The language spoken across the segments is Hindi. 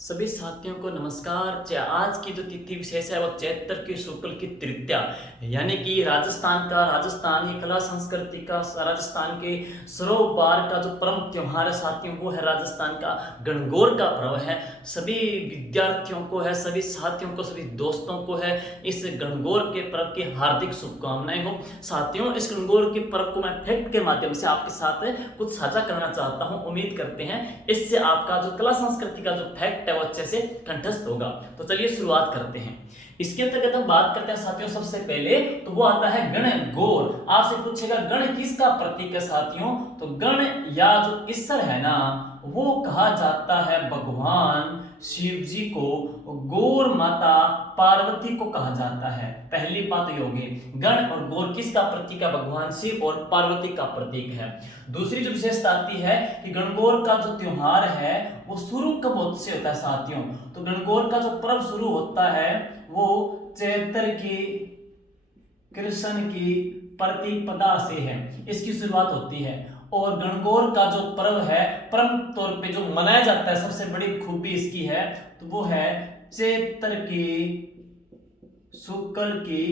सभी साथियों को नमस्कार। आज की जो तिथि विशेष है वो चैत्र की शुक्ल की तृतीया, यानी कि राजस्थानी कला संस्कृति का, राजस्थान के सरोबार का जो परम त्योहार है साथियों, वो है राजस्थान का गणगौर का पर्व है। सभी विद्यार्थियों को है, सभी साथियों को, सभी दोस्तों को है इस गणगौर के पर्व की हार्दिक शुभकामनाएं हो। साथियों, इस गणगौर के पर्व को मैं फैक्ट के माध्यम से आपके साथ कुछ साझा करना चाहता हूं। उम्मीद करते हैं इससे आपका जो कला संस्कृति का जो फैक्ट है वो अच्छे से कंठस्थ होगा। तो चलिए शुरुआत करते हैं। इसके अंतर्गत हम बात करते हैं साथियों, सबसे पहले तो वो आता है गणगौर। आपसे पूछेगा गण किसका प्रतीक है साथियों, तो गण या जो ईश्वर है ना, वो कहा जाता है भगवान शिव जी को, गौर माता पार्वती को कहा जाता है। पहली बात ये होगी, गण और गौर किसका प्रतीक है, भगवान शिव और पार्वती का प्रतीक है। दूसरी जो विशेषता आती है कि गणगौर का जो त्योहार है वो शुरू कब से होता है साथियों, तो गणगौर का जो पर्व शुरू होता है वो चैत्र की कृष्ण की प्रतिपदा से है, इसकी शुरुआत होती है। और गणगौर का जो पर्व है परम तौर पे जो मनाया जाता है, सबसे बड़ी खूबी इसकी है तो वो है चैत्र की शुक्ल की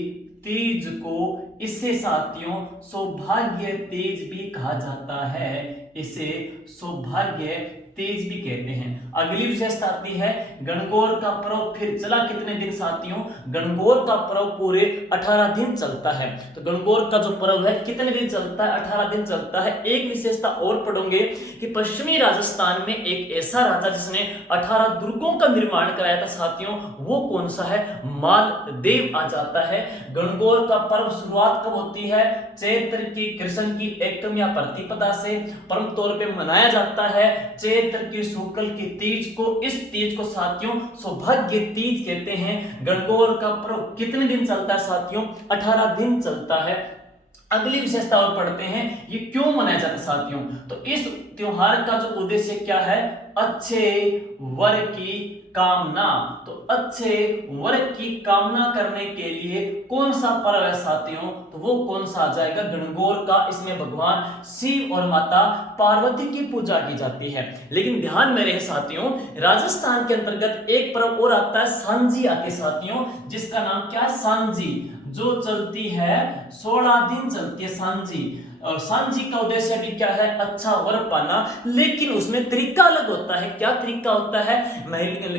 तीज को। इसे साथियों सौभाग्य तीज भी कहा जाता है, इसे सौभाग्य तीज भी कहते हैं। अगली विशेषता आती है गणगौर का पर्व फिर चला कितने दिन साथियों, गणगौर का पर्व पूरे 18 दिन चलता है। तो गणगौर का जो पर्व है कितने दिन चलता है, 18 दिन चलता है। एक विशेषता और पढ़ोगे कि पश्चिमी राजस्थान में एक ऐसा राजा जिसने 18 दुर्गों का निर्माण कराया था साथियों, वो कौन सा है, मालदेव आ जाता है। गणगौर का पर्व शुरुआत कब होती है, चैत्र की कृष्ण की एकदम या प्रतिपदा से परम तौर पे मनाया जाता है चैत्र की शुक्ल की तीज को। इस तीज को साथियों सौभाग्य तीज कहते हैं। गणगौर का पर्व कितने दिन चलता है साथियों, 18 दिन चलता है। अगली विशेषता और पढ़ते हैं, ये क्यों मनाया जाता है साथियों, तो इस त्योहार का जो उद्देश्य क्या है, अच्छे वर की कामना। तो अच्छे वर की कामना करने के लिए कौन सा पर्व है साथियों, तो वो कौन सा आ जाएगा, गणगौर का। इसमें भगवान शिव और माता पार्वती की पूजा की जाती है। लेकिन ध्यान में रहे साथियों, राजस्थान के अंतर्गत एक पर्व और आता है, सांझी आती है साथियों, जिसका नाम क्या है, सांझी, जो चलती है 16 दिन चलती है सांझी। और सांझी का उद्देश्य भी क्या है, अच्छा वर पाना। लेकिन उसमें तरीका अलग होता है। क्या तरीका होता है,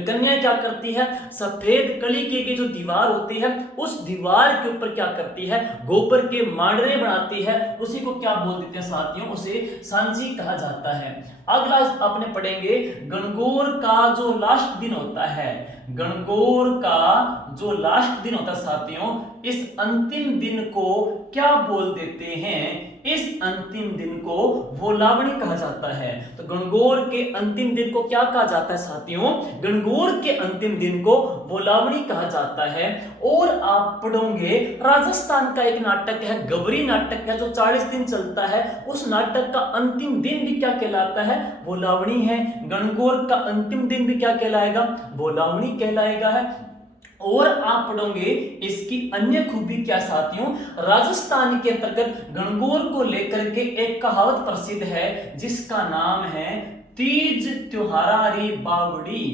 कन्या क्या करती है, सफेद कली की जो दीवार होती है उस दीवार के ऊपर क्या करती है, गोबर के मांडरे बनाती है। उसी को क्या बोल देते हैं साथियों, उसे सांझी कहा जाता है। अगला अपने पढ़ेंगे गणगौर का जो लास्ट दिन होता है, गणगौर का जो लास्ट दिन होता है साथियों, इस अंतिम दिन को क्या बोल देते हैं, इस अंतिम दिन को वोलावणी कहा जाता है। तो गणगौर के अंतिम दिन को क्या कहा जाता है साथियों, गणगौर के अंतिम दिन को वोलावणी कहा जाता है। और आप पढ़ोगे राजस्थान का एक नाटक है, गबरी नाटक है, जो 40 दिन चलता है। उस नाटक का अंतिम दिन भी क्या कहलाता है, वोलावणी है। गणगौर का अंतिम दिन भी क्या कहलाएगा, वोलावणी कहलाएगा है। और आप पढ़ोगे इसकी अन्य खूबी क्या साथियों, राजस्थान के अंतर्गत गणगौर को लेकर के एक कहावत प्रसिद्ध है जिसका नाम है तीज त्योहारारी बावड़ी।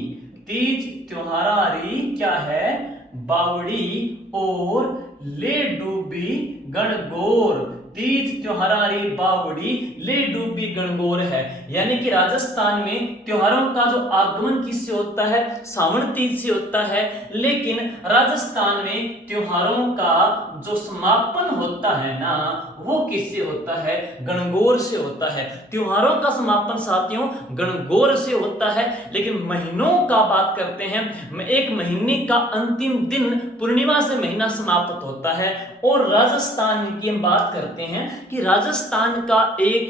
तीज त्योहारारी क्या है, बावड़ी, और ले डूबी गणगौर। तीज त्योहारारी बावड़ी ले डूबी गणगौर है। यानी कि राजस्थान में त्योहारों का जो आगमन किससे होता है, सावन तीज से होता है। लेकिन राजस्थान में त्योहारों का जो समापन होता है ना, वो किससे होता है, गणगौर से होता है। त्योहारों का समापन साथियों गणगौर से होता है। लेकिन महीनों का बात करते हैं, एक महीने का अंतिम दिन पूर्णिमा से महीना समाप्त होता है। और राजस्थान की हम बात करते हैं कि राजस्थान का एक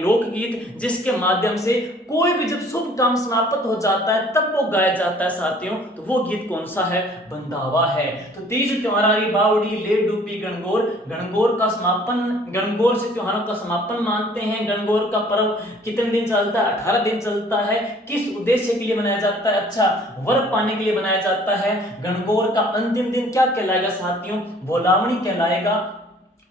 लोकगीत जिसके माध्यम से कोई भी जब शुभ काम समाप्त हो जाता है तब वो गाया जाता है साथियों, तो वो गीत कौन सा है, बंधावा है। तो तीज त्योहारारी बावड़ी ले डूबी गणगौर, गणगौर का समापन, गणगौर से त्योहारों का समापन मानते हैं। गणगौर का पर्व कितने दिन चलता है, 18 दिन चलता है। किस उद्देश्य के लिए मनाया जाता है, अच्छा वर पाने के लिए मनाया जाता है। गणगौर का अंतिम दिन क्या कहलाएगा साथियों, वोलावणी कहलाएगा।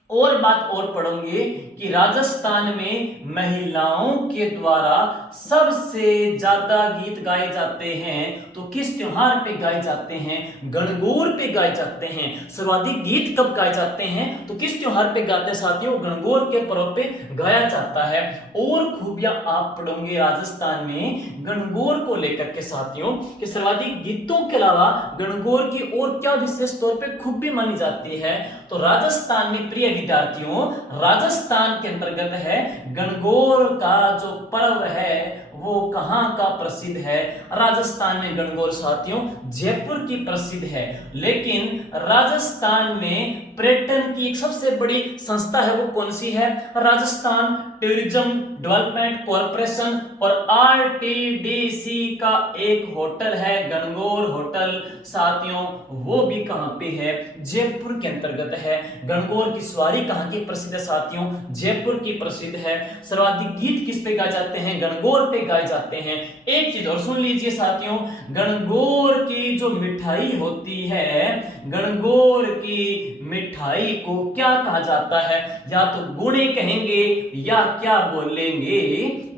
और बात और पढ़ोगे कि राजस्थान में महिलाओं के द्वारा सबसे ज्यादा गीत गाए जाते हैं तो किस त्योहार पे गाए जाते हैं? गणगौर पे गाए जाते हैं। सर्वाधिक गीत कब गाए जाते हैं तो किस त्योहार पे गाते हैं साथियों? गणगौर के पर्व पे गाया जाता है। और खूबियां आप पढ़ोगे राजस्थान में गणगौर को लेकर के साथियों कि सर्वाधिक गीतों के अलावा गणगौर की और क्या विशेष तौर पे खूबी मानी जाती है? तो राजस्थान में प्रिय विद्यार्थियों, राजस्थान के अंतर्गत है गणगौर का जो पर्व है वो कहां का प्रसिद्ध है? राजस्थान में गणगौर साथियों जयपुर की प्रसिद्ध है। लेकिन राजस्थान में पर्यटन की एक सबसे बड़ी संस्था है वो कौन सी है? राजस्थान टूरिज्म डेवलपमेंट कॉरपोरेशन और आरटीडीसी का एक होटल है गणगौर होटल साथियों, वो भी कहां पे है? जयपुर के अंतर्गत है। गणगौर की सवारी कहां की प्रसिद्ध है साथियों? जयपुर की प्रसिद्ध है। सर्वाधिक गीत किस पे गाए जाते हैं? गणगौर पे गाए जाते हैं। एक चीज और सुन लीजिए साथियों, गणगौर की जो मिठाई होती है, गणगौर की मिठाई को क्या कहा जाता है? या तो गुणे कहेंगे या क्या बोलेंगे,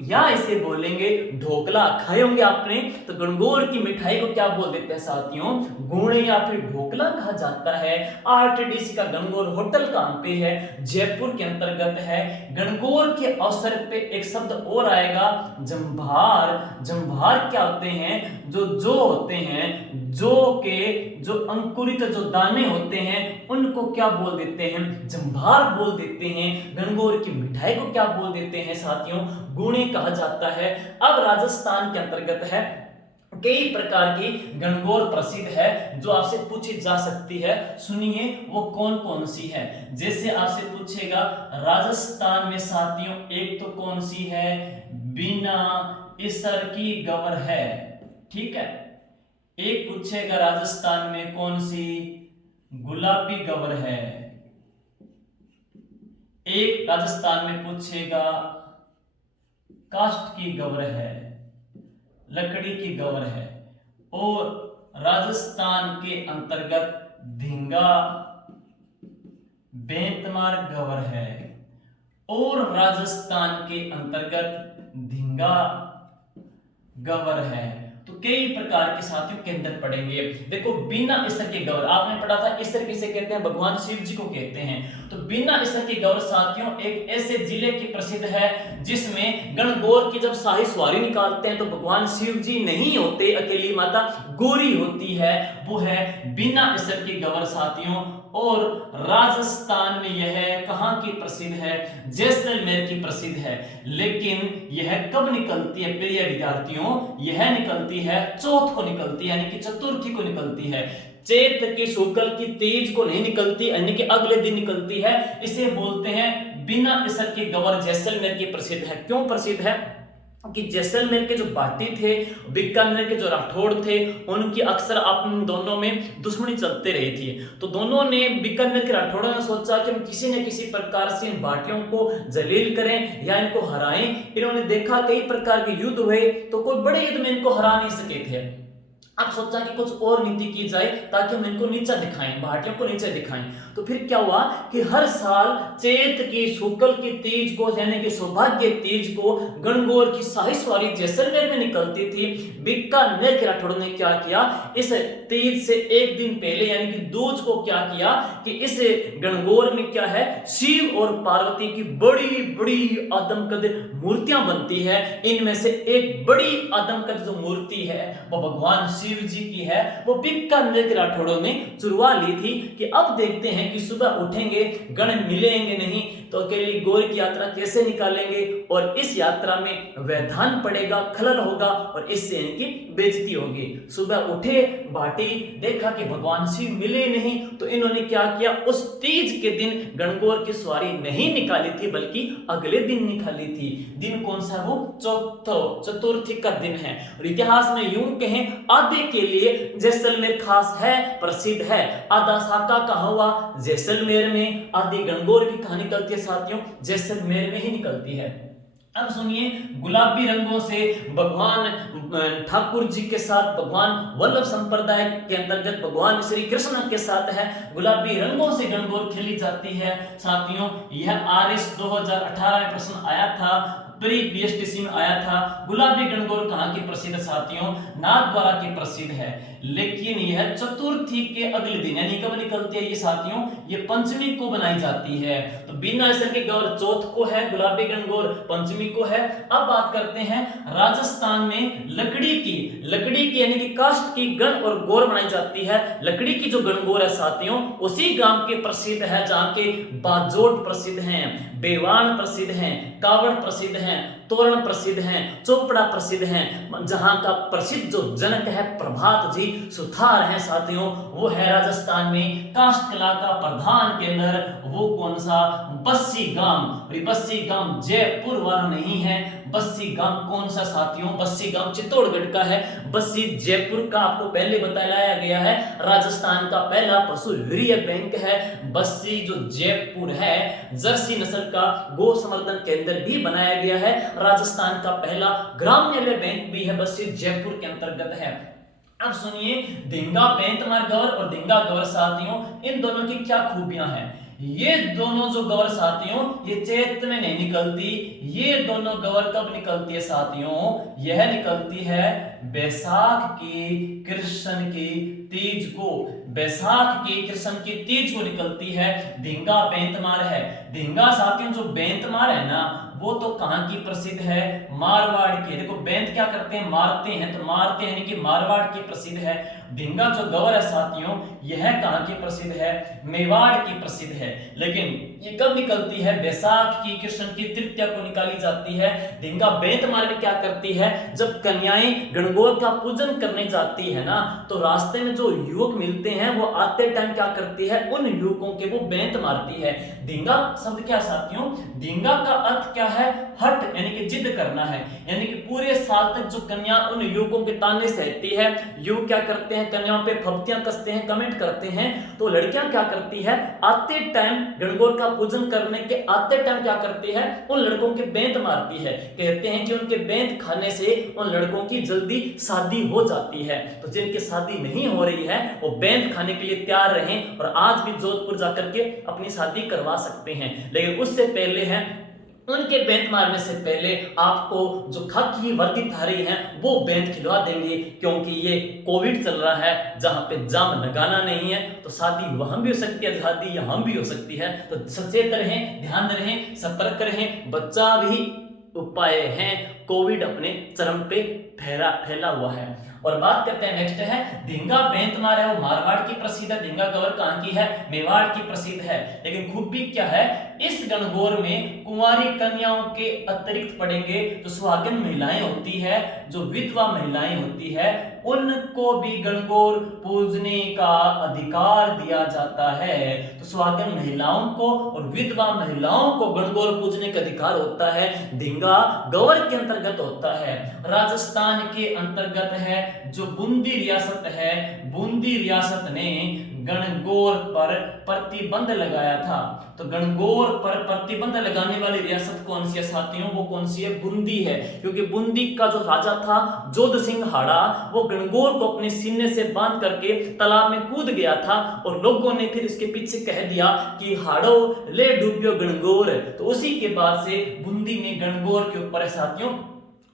या इसे बोलेंगे ढोकला। खाए होंगे आपने तो गणगौर की मिठाई को क्या बोल देते हैं साथियों? गुणे या फिर ढोकला कहा जाता है। आरटीडीसी का गणगौर होटल कहां पे है? जयपुर के अंतर्गत है। गणगौर के अवसर पे एक शब्द और आएगा जंभार। जंभार क्या होते हैं? जो होते हैं, जो के जो अंकुरित जो दाने होते हैं उनको क्या बोल देते हैं? जंभार बोल देते हैं। गणगौर की मिठाई को क्या बोल देते हैं साथियों? गुणे कहा जाता है। अब राजस्थान के अंतर्गत है कई प्रकार की गणगौर प्रसिद्ध है जो आपसे पूछी जा सकती है। सुनिए वो कौन कौन सी है। जैसे आपसे पूछेगा राजस्थान में साथियों एक तो कौन सी है? बिना इसर की गवर है, ठीक है। एक पूछेगा राजस्थान में कौन सी? गुलाबी गवर है। एक राजस्थान में पूछेगा काष्ठ की गवर है, लकड़ी की गवर है। और राजस्थान के अंतर्गत धींगा बेंतमार गवर है। और राजस्थान के अंतर्गत धींगा गवर है। तो कई प्रकार के साथियों के अंदर पढ़ेंगे। देखो बिना इसर के गवर आपने पढ़ा था, इसर किसे कहते हैं? भगवान शिव जी को कहते हैं। तो बिना इसर के गवर साथियों एक ऐसे जिले की प्रसिद्ध है जिसमें गणगौर की जब शाही सवारी निकालते हैं तो भगवान शिव जी नहीं होते, अकेली माता गौरी होती है, वो है बिना इसर की गवर साथियों। और राजस्थान में यह कहां की प्रसिद्ध है? जैसलमेर की प्रसिद्ध है। लेकिन यह कब निकलती है प्रिय विद्यार्थियों? यह निकलती है चौथ को निकलती है, यानी कि चतुर्थी को निकलती है। चैत की शुक्ल की तीज को नहीं निकलती, यानी कि अगले दिन निकलती है। इसे बोलते हैं बिना इसर की गवर। जैसलमेर की प्रसिद्ध है। क्यों प्रसिद्ध है? कि जैसलमेर के जो बाटी थे, बीकानेर के जो राठौड़ थे, उनकी अक्सर अपन दोनों में दुश्मनी चलते रही थी। तो दोनों ने, बीकानेर के राठौड़ों ने सोचा कि हम किसी न किसी प्रकार से इन बाटियों को जलील करें या इनको हराएं। इन्होंने देखा कई प्रकार के युद्ध हुए तो कोई बड़े युद्ध में इनको हरा नहीं सके थे। अब सोचा कि कुछ और नीति की जाए ताकि हम इनको नीचा दिखाएं, भाटियों को नीचे दिखाएं। तो फिर क्या हुआ कि हर साल चैत की शुक्ल की तीज को, यानी कि सौभाग्य तीज को, गणगौर की शाही सवारी जैसलमेर में निकलती थी। बीकानेर के राठौड़ों ने क्या किया? इस तीज से एक दिन पहले यानी कि दूज को क्या किया कि इस गणगौर में क्या है? शिव और पार्वती की बड़ी बड़ी आदमकद मूर्तियां बनती है। इनमें से एक बड़ी आदमकद जो मूर्ति है वो भगवान शिव जी की है। वो बीकानेर के राठौड़ों ने चुरवा ली थी कि अब देखते हैं कि सुबह उठेंगे, गण मिलेंगे नहीं तो अकेली गौर की यात्रा कैसे निकालेंगे, और इस यात्रा में व्यवधान पड़ेगा, खलल होगा और इससे इनकी बेइज्जती होगी। सुबह उठे भाटी, देखा कि भगवान शिव मिले नहीं, तो इन्होंने क्या किया? उस तीज के दिन गणगौर की सवारी नहीं निकाली थी बल्कि अगले दिन निकाली थी। दिन कौन सा? वो चतुर्थी का दिन है। और इतिहास में यूं कहें आधे के लिए जैसलमेर खास है, प्रसिद्ध है। आधा साका कहां हुआ? जैसलमेर में। आधी गणगौर की कहानी निकलती है साथियों जैसलमेर में ही निकलती है। अब सुनिए, गुलाबी रंगों से भगवान ठाकुर जी के साथ, भगवान वल्लभ संप्रदाय के अंतर्गत भगवान श्री कृष्ण के साथ है, गुलाबी रंगों से गणगौर खेली जाती है। साथियों, यह RS 2018 में प्रश्न आया था, प्री BSTC में आया था। गुलाबी गणगौर कहाँ की प्रसिद्ध? साथियों, नाथद्वारा की प्रसिद्ध है, लेकिन यह चतुर्थी के अगले दिन, यानी कब निकलती है ये साथियों? ये पंचमी को बनाई जाती है। तो बिना असर के गौर चौथ को है, गुलाबी गणगौर पंचमी को है। अब बात करते हैं राजस्थान में लकड़ी की यानी कि काष्ठ की गण और गौर बनाई जाती है। लकड़ी की जो गणगौर है साथियों, उसी गांव के प्रसिद्ध है जहां के बाजोट प्रसिद्ध हैं, बेवान प्रसिद्ध हैं, कावड़ प्रसिद्ध हैं, तोरण प्रसिद्ध हैं, चोपड़ा प्रसिद्ध हैं। जहां का प्रसिद्ध जो जनक है प्रभात जी सुथार हैं साथियों, वो है राजस्थान में काष्ठ कला का प्रधान केंद्र। वो कौन सा? बस्सी गांव। बस्सी गांव जयपुर वाला नहीं है। बस्सी गांव कौन सा साथियों? बस्सी गांव चित्तौड़गढ़ का है। बस्सी जयपुर का आपको पहले बताया गया है, राजस्थान का पहला पशु वीर्य बैंक है। बस्सी जो जयपुर है, जर्सी नस्ल का गौ संवर्धन केंद्र भी बनाया गया है। राजस्थान का पहला ग्राम्य बैंक भी है, बस्सी जयपुर के अंतर्गत है। अब सुनिए, ढींगा बेंतमार गौर और ढींगा गौर साथियों, इन दोनों की क्या खूबियां हैं? ये दोनों जो गौर साथियों, ये चैत में नहीं निकलती। ये दोनों गौर कब निकलती है साथियों? यह निकलती है बैसाख की कृष्ण की तीज को। बैसाख की कृष्ण की तीज को निकलती है। ढींगा बेंतमार है। ढींगा साथियों जो बेंतमार है ना, वो तो कहां की प्रसिद्ध है? मारवाड़ की। देखो बेंत क्या करते हैं? मारते हैं, तो मारते हैं यानी कि मारवाड़ की प्रसिद्ध है। ढींगा जो गौर है साथियों, यह कहां की प्रसिद्ध है? मेवाड़ की प्रसिद्ध है। लेकिन ये कब निकलती है? बैसाख की कृष्ण की तृतीया को निकाली जाती है। ढींगा बेंतमार में क्या करती है? जब कन्याएं गणगौर का पूजन करने जाती है ना, तो रास्ते में जो युवक मिलते हैं वो आते टाइम क्या करती है? उन युवकों के वो बेंत मारती है। ढींगा शब्द क्या साथियों? ढींगा का अर्थ क्या है? हट, यानी कि जिद करना है। यानी कि पूरे साल तक जो कन्या उन युवकों के ताने सहती है, युवक क्या करते हैं? कन्याओं पे फब्तियां कसते हैं, कमेंट करते हैं। तो लड़कियां क्या करती है? आते टाइम गणगौर का पूजन करने के आते टाइम क्या करती है? उन लड़कों के बेंत मारती है। कहते हैं कि उनके बेंत खाने से उन लड़कों की जल्दी शादी हो जाती है। तो जिनकी शादी नहीं हो रही है वो बेंत खाने के लिए तैयार रहें और आज भी जोधपुर जाकर के अपनी शादी करवा सकते हैं। लेकिन उससे पहले है, उनके बेंत मारने से पहले आपको जो खाकी वर्दीधारी हैं वो बेंत खिलवा देंगे, क्योंकि ये कोविड चल रहा है जहां पे जाम लगाना नहीं है। तो शादी वहां भी हो सकती है, शादी यहां भी हो सकती है। तो सचेत रहें, ध्यान रहें, सतर्क रहें। बच्चा भी उपाय हैं, कोविड अपने चरम पे फैला हुआ है। और बात करते हैं नेक्स्ट है ढींगा बेंतमार है, वो मारवाड़ की प्रसिद्ध है। ढींगा गौर कहां की है? मेवाड़ की प्रसिद्ध है। लेकिन खूबी क्या है? इस गणगौर में कुंवारी कन्याओं के अतिरिक्त पढ़ेंगे जो सुहागन महिलाएं होती है, जो विधवा महिलाएं होती है, उनको भी गणगौर पूजने का अधिकार दिया जाता है। तो सुहागन महिलाओं को और विधवा महिलाओं को गणगौर पूजने का अधिकार होता है। ढींगा गौर के अंतर्गत होता है। राजस्थान के अंतर्गत है जो बूंदी रियासत है। बूंदी रियासत ने गणगौर पर प्रतिबंध लगाया था। तो गणगौर पर प्रतिबंध लगाने वाली रियासत कौन सी है साथियों? वो कौन सी है? बूंदी है। क्योंकि बूंदी का जो राजा था जोध सिंह हाड़ा, वो गणगौर को अपने सीने से बांध करके तालाब में कूद गया था और लोगों ने फिर इसके पीछे कह दिया कि हाड़ो ले डूबियो गणगौर। तो उसी के बाद से बूंदी में गणगौर के ऊपर साथियों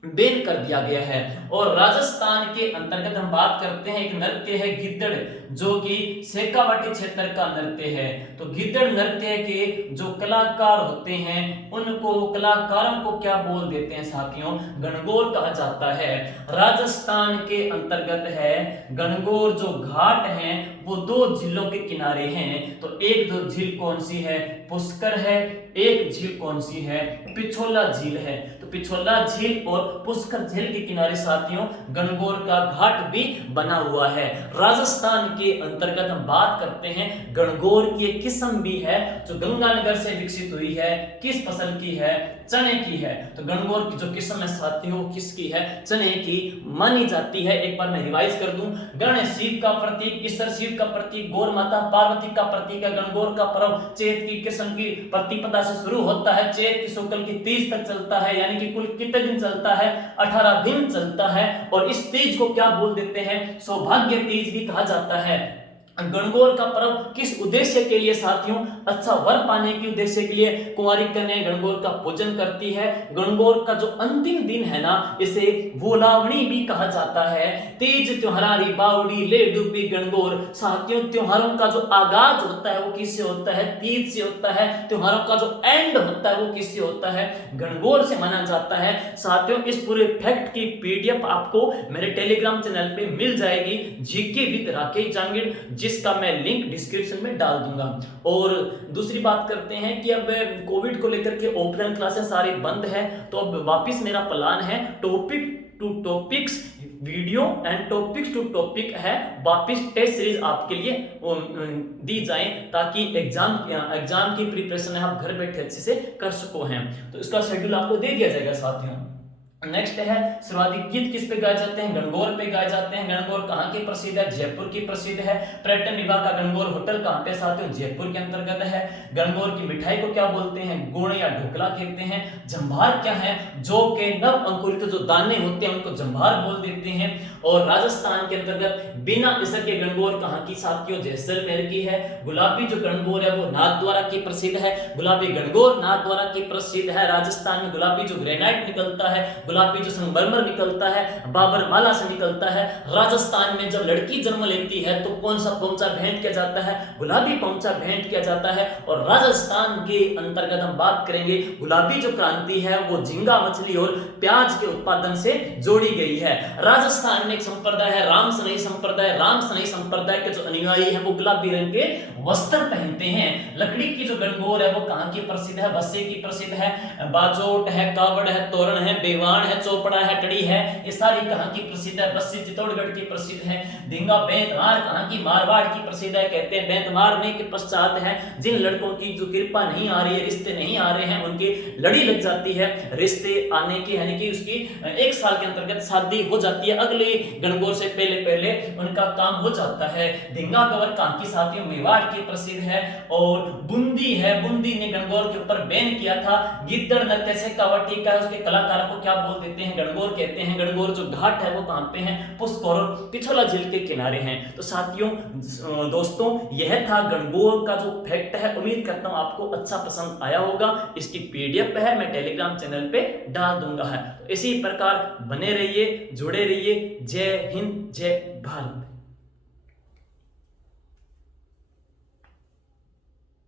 बैन कर दिया गया है। और राजस्थान के अंतर्गत हम बात करते हैं, एक नृत्य है गिद्दड़, जो कि शेखावाटी क्षेत्र का नृत्य है। तो गिद्दड़ नृत्य के जो कलाकार होते हैं उनको, कलाकारों को क्या बोल देते हैं साथियों? गणगौर कहा जाता है। राजस्थान के अंतर्गत है गणगौर जो घाट हैं वो दो झीलों के किनारे हैं। तो एक दो झील कौन सी है? पुष्कर है। एक झील कौन सी है? पिछोला झील है। तो पिछोला झील और पुष्कर झील के किनारे साथियों गणगौर का घाट भी बना हुआ है। राजस्थान के अंतर्गत हम बात करते हैं गणगौर की एक किस्म भी है जो गंगानगर से विकसित हुई है। किस फसल की है? चने की है। तो गणगौर की जो किस्म है साथियों किसकी है? चने की मानी जाती है। एक बार मैं रिवाइज कर दूं, गण शिव का प्रतीक, ईश्वर शिव का प्रतीक, गौर माता पार्वती का प्रतीक है। गणगौर का पर्व चैत की कृष्ण कृष्ण की प्रतिपदा से शुरू होता है, चैत की शुक्ल की तीज तक चलता है, यानी कि कुल कितने दिन चलता है, 18 दिन चलता है। और इस तीज को क्या बोल देते हैं, सौभाग्य तीज भी कहा जाता है। गणगौर का पर्व किस उद्देश्य के लिए साथियों, अच्छा वर पाने के उद्देश्य के लिए कुंवारी कन्या गणगौर का पूजन करती है। गणगौर का जो अंतिम दिन है ना, इसे वोलावणी भी कहा जाता है। तीज त्योहारी बावड़ी ले डूबी गणगौर। साथियों, त्योहारों का जो आगाज होता है वो किससे होता है, तीज से होता है। त्योहारों का जो एंड होता है वो किससे होता है, गणगौर से माना जाता है। साथियों, इस पूरे फैक्ट की पीडीएफ आपको मेरे टेलीग्राम चैनल पे मिल जाएगी, जीके विद राकेश जांगिड़, जिसका मैं लिंक डिस्क्रिप्शन में डाल दूंगा। और दूसरी बात करते हैं कि अब कोविड को लेकर के ऑफलाइन क्लासेस सारी बंद है, तो अब वापस मेरा प्लान है topic to topics video and topics to topic है, वापस टेस्ट सीरीज आपके लिए दी जाए, ताकि एग्जाम की प्रिपरेशन है आप घर बैठे अच्छे से कर सको हैं। तो इसका शेड्यूल आपको दे दिया जाएगा साथियों। नेक्स्ट है, सर्वाधिक गीत किस पे गाए जाते हैं, गणगौर पे गाए जाते हैं। गणगौर कहाँ की प्रसिद्ध है, जयपुर की प्रसिद्ध है। पर्यटन विभाग का गणगौर होटल कहाँ पे साथियों, जयपुर के अंतर्गत है। गणगौर की मिठाई को क्या बोलते हैं, गुड़ या ढोकला कहते हैं। जंभार क्या है, जो के नव अंकुरित जो दाने होते हैं उनको जंभार बोल देते हैं। और राजस्थान के अंतर्गत बिना इसर के गणगौर कहाँ की साथियों, जैसलमेर की है। गुलाबी जो गणगौर है वो नाथद्वारा की प्रसिद्ध है, गुलाबी गणगौर नाथद्वारा की प्रसिद्ध है। राजस्थान में गुलाबी जो ग्रेनाइट निकलता है, गुलाबी जो संगमरमर निकलता है, बाबर माला से निकलता है। राजस्थान में जब लड़की जन्म लेती है तो कौन सा पोंचा भेंट किया जाता है, गुलाबी पोंचा भेंट किया जाता है। और राजस्थान के अंतर्गत हम बात करेंगे, गुलाबी जो क्रांति है वो झींगा मछली और प्याज के उत्पादन से जोड़ी गई है। राजस्थान में एक संप्रदाय है राम सनई संप्रदाय। राम सनई संप्रदाय के जो अनुयायी है वो गुलाबी रंग के वस्त्र पहनते हैं। लकड़ी की जो गणगौर है वो कहाँ की प्रसिद्ध है, बस्से की प्रसिद्ध है। बाजोट है, कावड़ है, तोरण है, बेवान है, चौपड़ा है, टड़ी है, ये सारी कहाँ की प्रसिद्ध है, बस्सी चित्तौड़गढ़ की प्रसिद्ध है। धिंगा बेंतमार कहाँ की, मारवाड़ की प्रसिद्ध है। कहते हैं बेंत मारने के पश्चात है जिन लड़कों की जो कृपा नहीं आ रही है, रिश्ते नहीं आ रहे हैं, उनकी लड़ी लग जाती है। रिश्ते आने की यानी कि उसकी 1 साल के अंतर्गत शादी हो जाती है, अगले गणगौर से पहले पहले उनका काम हो जाता है। धिंगा कवर कहाँ की साथियों, मेवाड़ की प्रसिद्ध है। और बूंदी है, बूंदी ने गणगौर के ऊपर बैन किया था। गिद्दड़ नृत्य से कावटी का उसके कलाकारों को क्या बोल देते हैं, गणगौर कहते हैं। गणगौर जो घाट है वो कहाँ पे है, पुष्कर और पिछोला झील के किनारे हैं। तो साथियों दोस्तों, यह था गणगौर का जो फैक्ट है। उम्मीद करता हूं आपको अच्छा पसंद आया होगा। इसकी पीडीएफ है, मैं टेलीग्राम चैनल पे डाल दूंगा है। तो इसी प्रकार बने रहिए, जुड़े रहिए। जय हिंद, जय भारत।